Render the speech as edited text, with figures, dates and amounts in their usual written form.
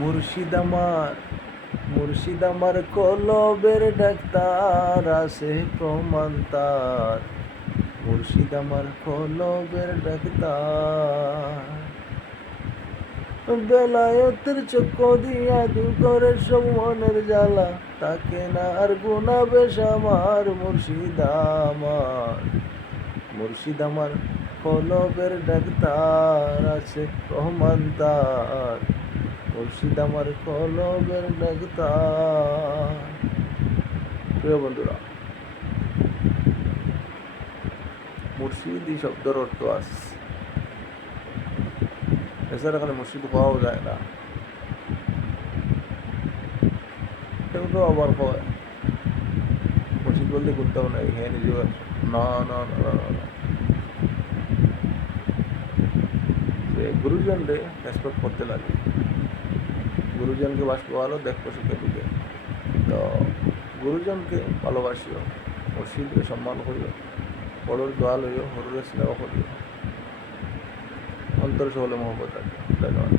মুর্শিদ আমার কলবের ডাক্তার আছে প্রমাণ তার। মুর্শিদ আমার কলবের ডাক্তার। বেলায়েতের চক্ষু দিয়া দূর করে সব মনের জ্বালা, তাকে না আর গুনাবে আমার। মুর্শিদ আমার কলবের ডাক্তার আছে প্রমাণ তার। মুর্শিদ আমার কলবের ডাক্তার। প্রিয় বন্ধুরা, মুর্শিদি শব্দের অর্থ আছে, এছাড়া এখানে মুর্শিদ পাওয়াও যায় না। কেউ কেউ আবার কয় মুর্শিদ বলতে গুনতেও নাই, হ্যাঁ নিজেও না না না না না না। গুরুজনরে রেসপেক্ট করতে লাগে, গুরুজনকে বাস ভালো দেখবো সুখে দুঃখে। তো গুরুজনকে ভালোবাসিও, মুর্শিদকে সম্মান করিও, বড়োর দোয়া লইও, হরুরে স্নেহ করিও, অন্তর সহলে মহব্বত রাখিও। ধন্যবাদ।